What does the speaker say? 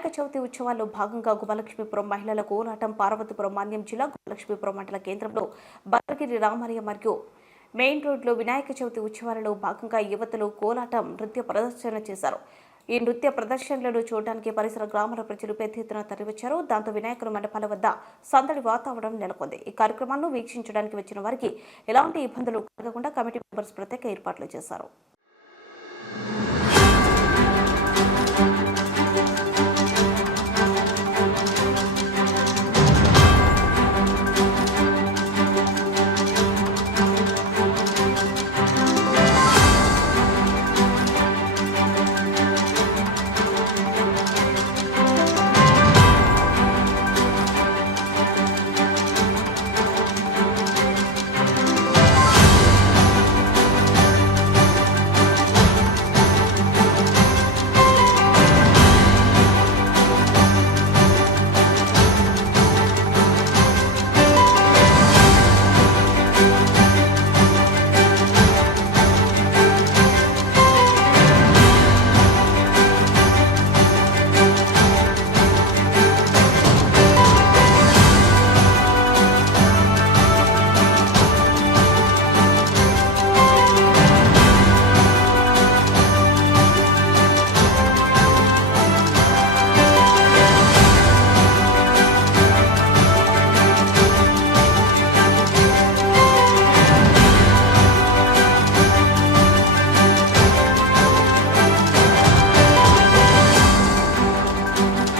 వినాయక చవితి ఉత్సవాల్లో భాగంగా గుమలక్ష్మీపురం మహిళల కోలాటం పార్వతీపురం మన్యం జిల్లా గుమలక్ష్మీపురం మండల కేంద్రంలో భద్రగిరి రామయ్య మరియు మెయిన్ రోడ్లో వినాయక చవితి ఉత్సవాలలో భాగంగా యువతులు కోలాటం నృత్య ప్రదర్శన చేశారు. ఈ నృత్య ప్రదర్శనలను చూడడానికి పరిసర గ్రామాల ప్రజలు పెద్ద ఎత్తున తరలివచ్చారు. దాంతో వినాయకుల మండపాల వద్ద సందడి వాతావరణం నెలకొంది. ఈ కార్యక్రమాలను వీక్షించడానికి వచ్చిన వారికి ఎలాంటి ఇబ్బందులు కలగకుండా కమిటీ మెంబర్స్ ప్రత్యేక ఏర్పాట్లు చేశారు.